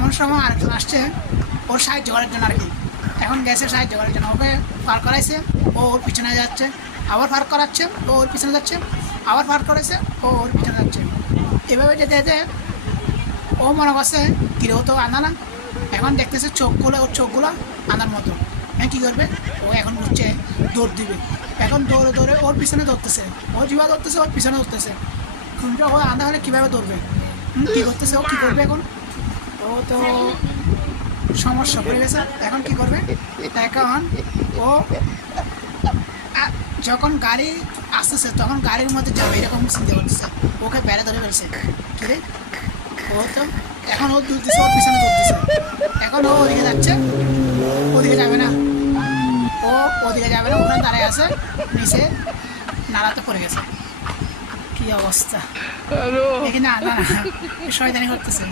এমন সময় আরেকজন আসছে ওর সাহায্য করার জন্য আর কি। এখন গ্যাসের সাহায্য করার জন্য ওকে পার করাইছে, ও ওর পিছনে যাচ্ছে, আবার পার করাচ্ছে, ও ওর পিছনে যাচ্ছে, আবার পার করেছে, ও ওর পিছনে যাচ্ছে। এভাবে যেতে যেতে ও মনে করছে কিরেও তো আনা না, এখন দেখতেছে চোখগুলো, ওর চোখগুলো আনার মতো। হ্যাঁ, কী করবে ও এখন বুঝছে দৌড় দিবে। এখন দৌড়ে দৌড়ে ওর পিছনে দৌড়তেছে, ও যেভাবে দৌড়তেছে ওর পিছনে দৌড়তেছে। কিন্তু ও আধা হলে কীভাবে দৌড়বে, কী করতেছে, ও কী করবে এখন? ও তো সমস্যা পড়ে গেছে। এখন কী করবে? এখন ও যখন গাড়ি আসতেছে তখন গাড়ির মধ্যে যাবে এরকম চিন্তা করতেছে। ওকে বেড়ে ধরে ফেলছে। কি রে, ও তো এখন ও দৌড়তেছে, ওর পিছনে দৌড়তেছে। এখন ও ওদিকে যাচ্ছে, ওদিকে যাবে না, ও ওদিকে যাবে না, ওখানে দাঁড়ায় আছে, নিচে নাড়াতে পড়ে গেছে। কি অবস্থা! দেখি না না না, শয়তানি করতেছে।